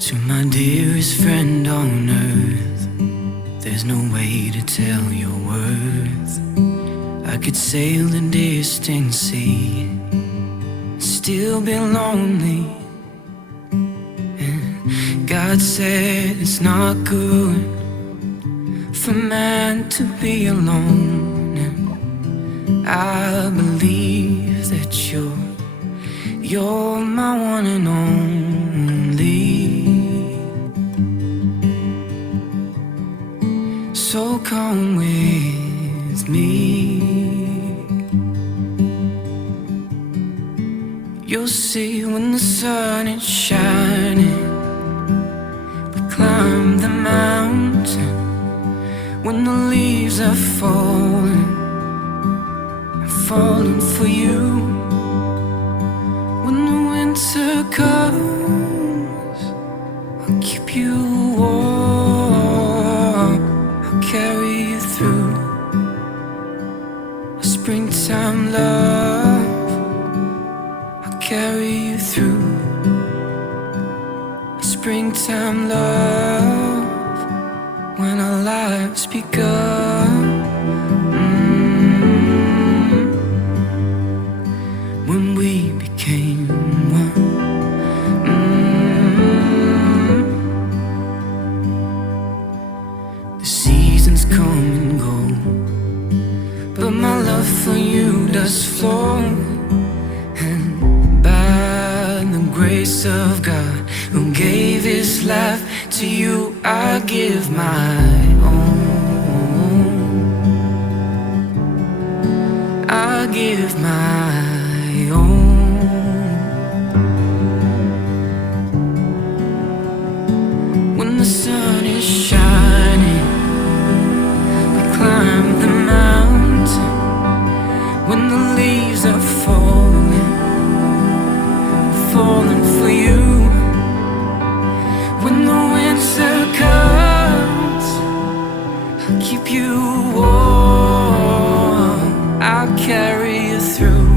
To my dearest friend on earth, there's no way to tell your worth. I could sail the distant sea, still be lonely. And God said it's not good for man to be alone. And I believe that you're my one and only. So come with me. You'll see when the sun is shining, we climb the mountain. When the leaves are falling, I'm falling for you. When the winter comes, I'll keep you warm, I'll carry you through a springtime love. I'll carry you through a springtime love. When our lives begun, when we became one. The seasons come and go, but my love for you does flow. And by the grace of God, who gave his life to you, I give my own. I give my own. When the sun is shining, we climb the mountain. When the leaves are falling, I'm falling for you. When the winter comes, I'll keep you warm, I'll carry you through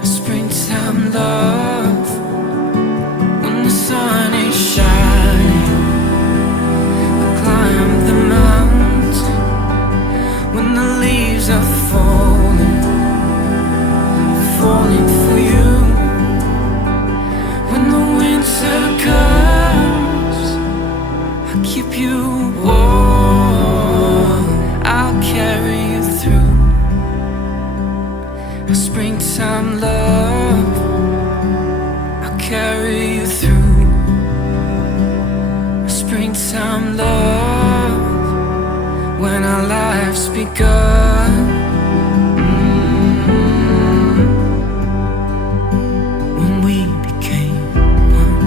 a springtime love. When the sun is shining, I climb the mountain. When the leaves are falling, I'm falling for you. When the winter comes, I'll keep you warm, I'll carry you through a springtime love. I'll carry you through a springtime love. When our lives begun, when we became one.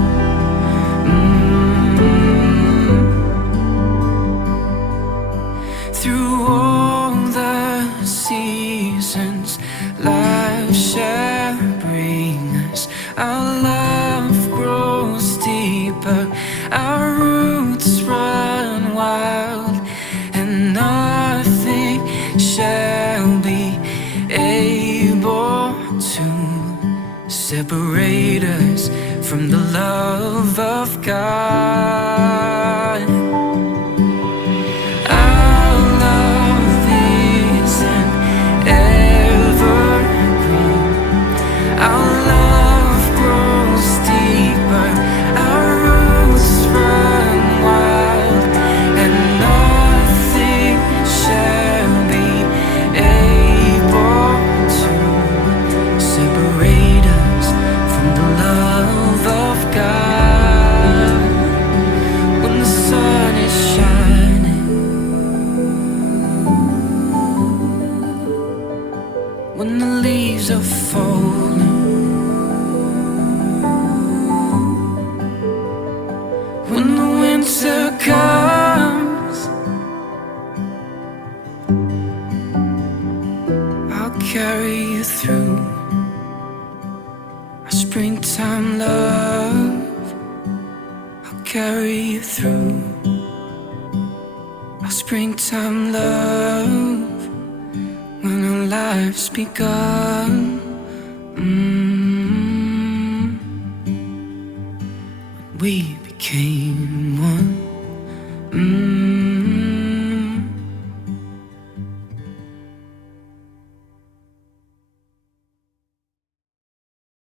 Through all the seasons life shall bring us, our love grows deeper, our roots run wild, and nothing shall be able to separate us from the love of God. Our love is an evergreen. Our love grows deeper, our roots run wild, and nothing shall be able to separate us from the love of God. When the sun is shining, when the leaves are falling, when the winter comes, I'll carry you through a springtime love. I'll carry you through a springtime love. When our lives begun, we became.